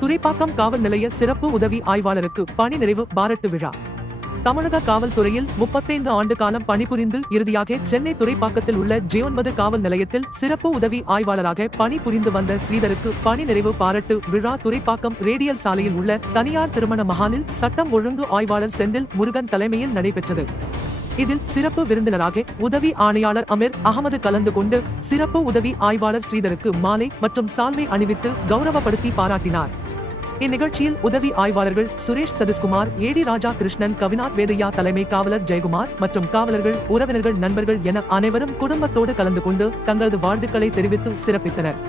துரைப்பாக்கம் காவல் நிலைய சிறப்பு உதவி ஆய்வாளருக்கு பணி நிறைவு பாராட்டு விழா. தமிழக காவல்துறையில் 35 ஆண்டு காலம் பணிபுரிந்து இறுதியாக சென்னை துரைப்பாக்கத்தில் உள்ள J9 காவல் நிலையத்தில் சிறப்பு உதவி ஆய்வாளராக பணிபுரிந்து வந்த ஸ்ரீதருக்கு பணி நிறைவு பாராட்டு விழா துரைப்பாக்கம் ரேடியல் சாலையில் உள்ள தனியார் திருமண மஹாலில் சட்டம் ஒழுங்கு ஆய்வாளர் செந்தில் முருகன் தலைமையில் நடைபெற்றது. இதில் சிறப்பு விருந்தினராக உதவி ஆணையாளர் அமீர் அகமது கலந்து கொண்டு சிறப்பு உதவி ஆய்வாளர் ஸ்ரீதருக்கு மாலை மற்றும் சால்வை அணிவித்து கௌரவப்படுத்தி பாராட்டினார். இந்நிகழ்ச்சியில் உதவி ஆய்வாளர்கள் சுரேஷ் சதீஷ்குமார், ஏடி ராஜா கிருஷ்ணன், கவிநாத் வேதையா, தலைமை காவலர் ஜெயக்குமார் மற்றும் காவலர்கள், உறவினர்கள், நண்பர்கள் என அனைவரும் குடும்பத்தோடு கலந்து கொண்டு தங்களது வாழ்த்துக்களை தெரிவித்து சிறப்பித்தனர்.